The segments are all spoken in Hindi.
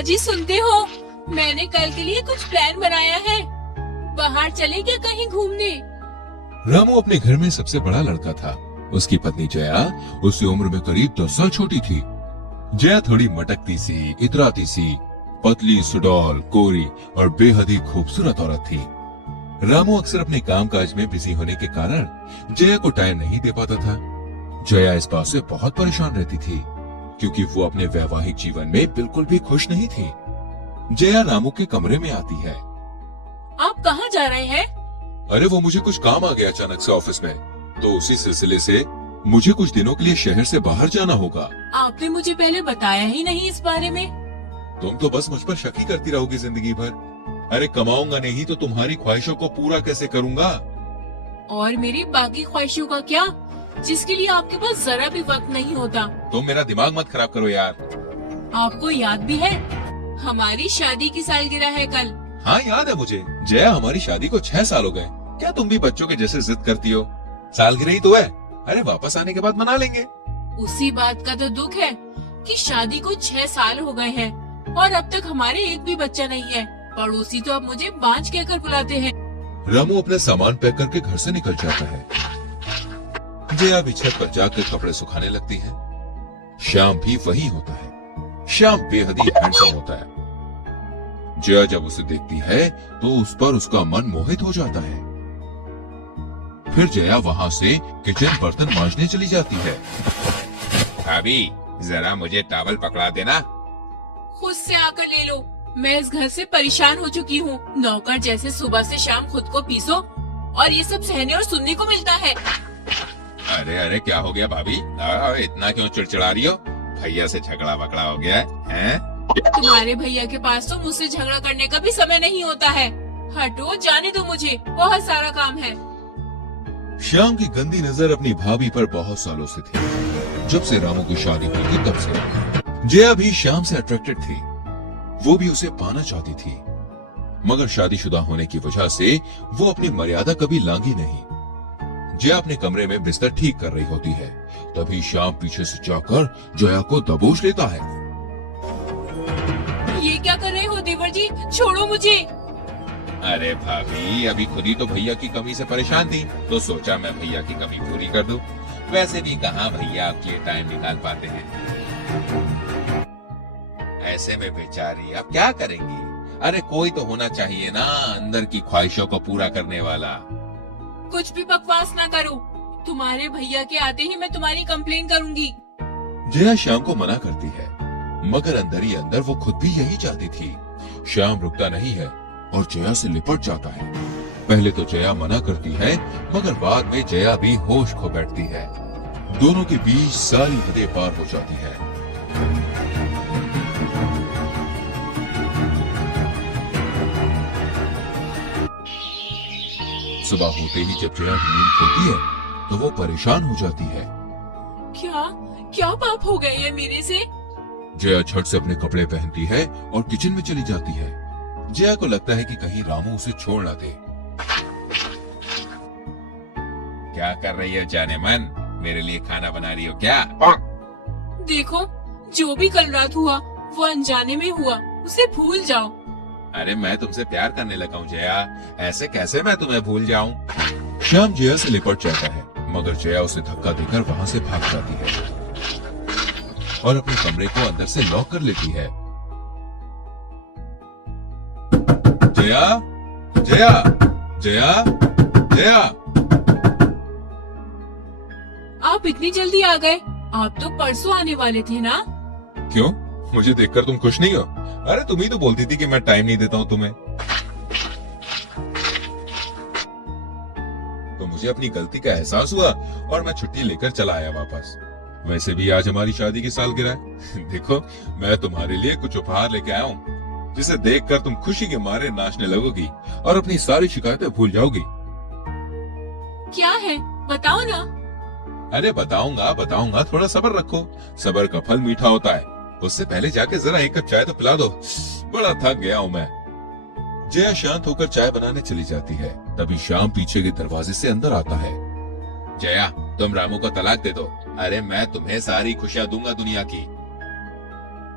जी सुनते हो, मैंने कल के लिए कुछ प्लान बनाया है। बाहर चले क्या कहीं घूमने? रामू अपने घर में सबसे बड़ा लड़का था। उसकी पत्नी जया उससे उम्र में करीब 10 साल छोटी थी। जया थोड़ी मटकती सी, इतराती सी, पतली, सुडौल, कोरी और बेहद ही खूबसूरत औरत थी। रामू अक्सर अपने कामकाज में बिजी होने के कारण जया को टाइम नहीं दे पाता था। जया इस बात से बहुत परेशान रहती थी क्योंकि वो अपने वैवाहिक जीवन में बिल्कुल भी खुश नहीं थी। जया रामू के कमरे में आती है। आप कहाँ जा रहे हैं? अरे वो मुझे कुछ काम आ गया अचानक से ऑफिस में, तो उसी सिलसिले से मुझे कुछ दिनों के लिए शहर से बाहर जाना होगा। आपने मुझे पहले बताया ही नहीं इस बारे में। तुम तो बस मुझ पर शक ही करती रहोगी जिंदगी भर। अरे कमाऊंगा नहीं तो तुम्हारी ख्वाहिशों को पूरा कैसे करूंगा? और मेरी बाकी ख्वाहिशों का क्या, जिसके लिए आपके पास जरा भी वक्त नहीं होता। तुम मेरा दिमाग मत खराब करो यार। आपको याद भी है, हमारी शादी की सालगिरह है कल। हाँ याद है मुझे। जया, हमारी शादी को 6 साल हो गए। क्या तुम भी बच्चों के जैसे जिद करती हो? सालगिरह ही तो है। अरे वापस आने के बाद मना लेंगे। उसी बात का तो दुख है कि शादी को 6 साल हो गए हैं और अब तक हमारे एक भी बच्चा नहीं है। पड़ोसी तो अब मुझे बांझ कहकर बुलाते हैं। रामू अपने सामान पैक करके घर से निकल जाता है। जया भी छत पर जाकर कपड़े सुखाने लगती है। श्याम भी वही होता है। श्याम बेहद ही हैंडसम होता है। जया जब उसे देखती है तो उस पर उसका मन मोहित हो जाता है। फिर जया वहां से किचन बर्तन मांजने चली जाती है। भाभी, जरा मुझे टॉवल पकड़ा देना। खुद से आकर ले लो। मैं इस घर से परेशान हो चुकी हूँ। नौकर जैसे सुबह से शाम खुद को पीसो और ये सब सहने और सुनने को मिलता है। अरे अरे, क्या हो गया भाभी? इतना क्यों चिड़चिड़ा रही हो? भैया से झगड़ा वगड़ा हो गया है? तुम्हारे भैया के पास तो मुझसे झगड़ा करने का भी समय नहीं होता है। हटो, जाने दो, मुझे बहुत सारा काम है। श्याम की गंदी नजर अपनी भाभी पर बहुत सालों से थी। जब से रामू की शादी हुई थी तब से जया भी श्याम से अट्रैक्टेड थी। वो भी उसे पाना चाहती थी, मगर शादीशुदा होने की वजह से वो अपनी मर्यादा कभी लांघी नहीं। जया अपने कमरे में बिस्तर ठीक कर रही होती है, तभी श्याम पीछे से जाकर जया को दबोच लेता है। ये क्या कर रहे हो देवर जी? छोड़ो मुझे। अरे भाभी, अभी खुद ही तो भैया की कमी से परेशान थी, तो सोचा मैं भैया की कमी पूरी कर दूं। वैसे भी कहाँ भैया आपके लिए टाइम निकाल पाते हैं। ऐसे में बेचारी अब क्या करेंगी? अरे कोई तो होना चाहिए ना अंदर की ख्वाहिशों को पूरा करने वाला। कुछ भी बकवास ना करो। तुम्हारे भैया के आते ही मैं तुम्हारी कंप्लेन करूंगी। जया श्याम को मना करती है, मगर अंदर ही अंदर वो खुद भी यही चाहती थी। श्याम रुकता नहीं है और जया से लिपट जाता है। पहले तो जया मना करती है, मगर बाद में जया भी होश खो बैठती है। दोनों के बीच सारी हदें पार हो जाती है। सुबह होते ही जब जया नींद खुलती है तो वो परेशान हो जाती है। क्या क्या पाप हो गए है मेरे से? जया झट से अपने कपड़े पहनती है और किचन में चली जाती है। जया को लगता है कि कहीं रामू उसे छोड़ ना दे। क्या कर रही हो जाने मन? मेरे लिए खाना बना रही हो क्या? देखो, जो भी कल रात हुआ वो अनजाने में हुआ, उसे भूल जाओ। अरे मैं तुमसे प्यार करने लगा हूँ जया, ऐसे कैसे मैं तुम्हें भूल जाऊं? श्याम जया से लिपट जाता है, मगर जया उसे धक्का देकर वहां से भाग जाती है और अपने कमरे को अंदर से लॉक कर लेती है। जया, जया, जया, जया। आप इतनी जल्दी आ गए? आप तो परसों आने वाले थे ना? क्यों, मुझे देखकर तुम खुश नहीं हो? अरे तुम ही तो बोलती थी कि मैं टाइम नहीं देता हूँ तुम्हें। तो मुझे अपनी गलती का एहसास हुआ और मैं छुट्टी लेकर चला आया वापस। वैसे भी आज हमारी शादी की सालगिरह है। देखो, मैं तुम्हारे लिए कुछ उपहार लेके आया हूँ, जिसे देखकर तुम खुशी के मारे नाचने लगोगी और अपनी सारी शिकायतें भूल जाओगी। क्या है, बताओ ना। अरे बताऊंगा बताऊंगा, थोड़ा सब्र रखो। सब्र का फल मीठा होता है। उससे पहले जाके जरा एक कप चाय तो पिला दो, बड़ा थक गया हूँ मैं। जया शांत होकर चाय बनाने चली जाती है। तभी श्याम पीछे के दरवाजे से अंदर आता है। जया, तुम रामू को तलाक दे दो। अरे मैं तुम्हें सारी खुशियां दूंगा दुनिया की।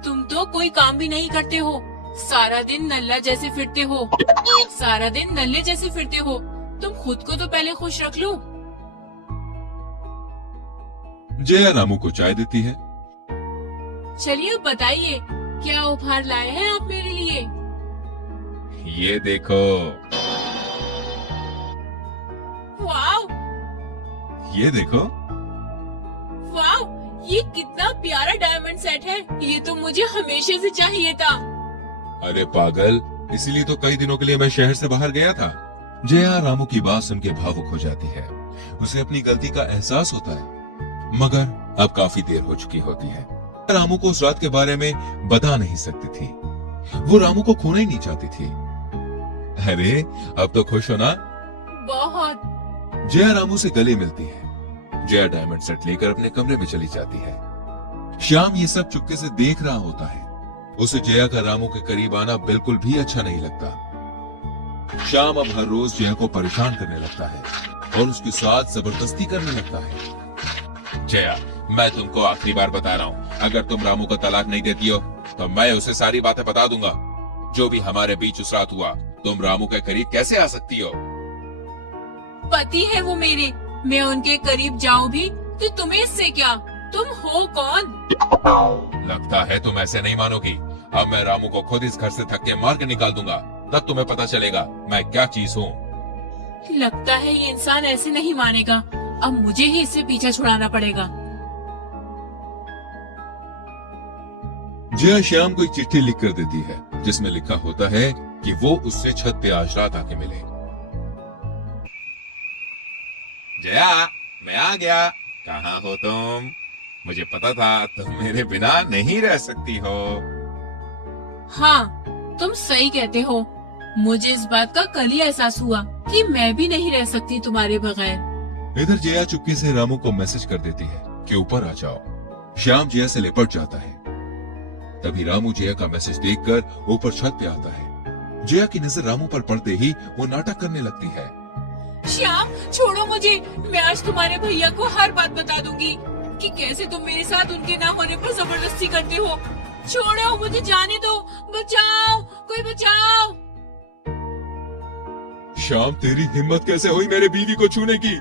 तुम तो कोई काम भी नहीं करते हो, सारा दिन नल्ला जैसे फिरते हो, सारा दिन नल्ले जैसे फिरते हो। तुम खुद को तो पहले खुश रख लो। जया रामू को चाय देती है। चलिए अब बताइए, क्या उपहार लाए हैं आप मेरे लिए? ये देखो। वाव, ये देखो। वाव, ये कितना प्यारा डायमंड सेट है। ये तो मुझे हमेशा से चाहिए था। अरे पागल, इसीलिए तो कई दिनों के लिए मैं शहर से बाहर गया था। जया रामू की बात सुन के भावुक हो जाती है। उसे अपनी गलती का एहसास होता है, मगर अब काफी देर हो चुकी होती है। रामू को उस रात के बारे में बता नहीं सकती थी। वो रामू को खोना ही नहीं चाहती थी। अरे अब तो खुश हो ना? बहुत। जया रामू से गले मिलती है। जया डायमंड सेट लेकर अपने कमरे में चली जाती है। श्याम ये सब चुपके से देख रहा होता है। उसे जया का रामू के करीब आना बिल्कुल भी अच्छा नहीं लगता। श्याम अब हर रोज जया को परेशान करने लगता है और उसके साथ जबरदस्ती करने लगता है। जया, मैं तुमको आखिरी बार बता रहा हूँ, अगर तुम रामू को तलाक नहीं देती हो तो मैं उसे सारी बातें बता दूंगा। जो भी हमारे बीच उस रात हुआ, तुम रामू के करीब कैसे आ सकती हो? पति है वो मेरे, मैं उनके करीब जाऊं भी तो तुम्हें इससे क्या? तुम हो कौन? लगता है तुम ऐसे नहीं मानोगी। अब मैं रामू को खुद इस घर से धक्के मार के निकाल दूंगा, तब तुम्हें पता चलेगा मैं क्या चीज हूँ। लगता है ये इंसान ऐसे नहीं मानेगा। अब मुझे ही इससे पीछा छुड़ाना पड़ेगा। जया श्याम को एक चिट्ठी लिख कर देती है, जिसमें लिखा होता है कि वो उससे छत पे आज रात आके मिले। जया, मैं आ गया। कहाँ हो तुम? मुझे पता था तुम मेरे बिना नहीं रह सकती हो। हाँ, तुम सही कहते हो। मुझे इस बात का कल ही एहसास हुआ कि मैं भी नहीं रह सकती तुम्हारे बगैर। इधर जया चुपके से रामू को मैसेज कर देती है कि ऊपर आ जाओ। श्याम जया से लिपट जाता है। तभी रामू जया का मैसेज देखकर ऊपर छत पे आता है। जया की नजर रामू पर पड़ते ही वो नाटक करने लगती है। श्याम, छोड़ो मुझे। मैं आज तुम्हारे भैया को हर बात बता दूंगी कि कैसे तुम मेरे साथ उनके ना होने पर जबरदस्ती करते हो। छोड़ो मुझे, जाने दो। बचाओ, कोई बचाओ। श्याम, तेरी हिम्मत कैसे हुई मेरे बीवी को छूने की?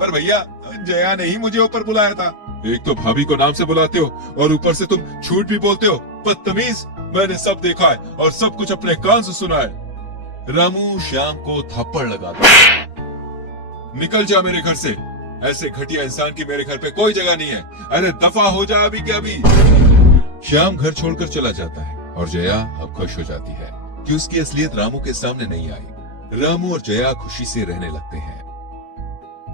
पर भैया, जया ने ही मुझे ऊपर बुलाया था। एक तो भाभी को नाम से बुलाते हो और ऊपर से तुम झूठ भी बोलते हो। बदतमीज, मैंने सब देखा है और सब कुछ अपने कान से सुना है। रामू श्याम को थप्पड़ लगाता है। निकल जा मेरे घर से। ऐसे घटिया इंसान की मेरे घर पे कोई जगह नहीं है। अरे दफा हो जा अभी क्या अभी। श्याम घर छोड़कर चला जाता है और जया अब खुश हो जाती है कि उसकी असलियत रामू के सामने नहीं आई। रामू और जया खुशी से रहने लगते हैं।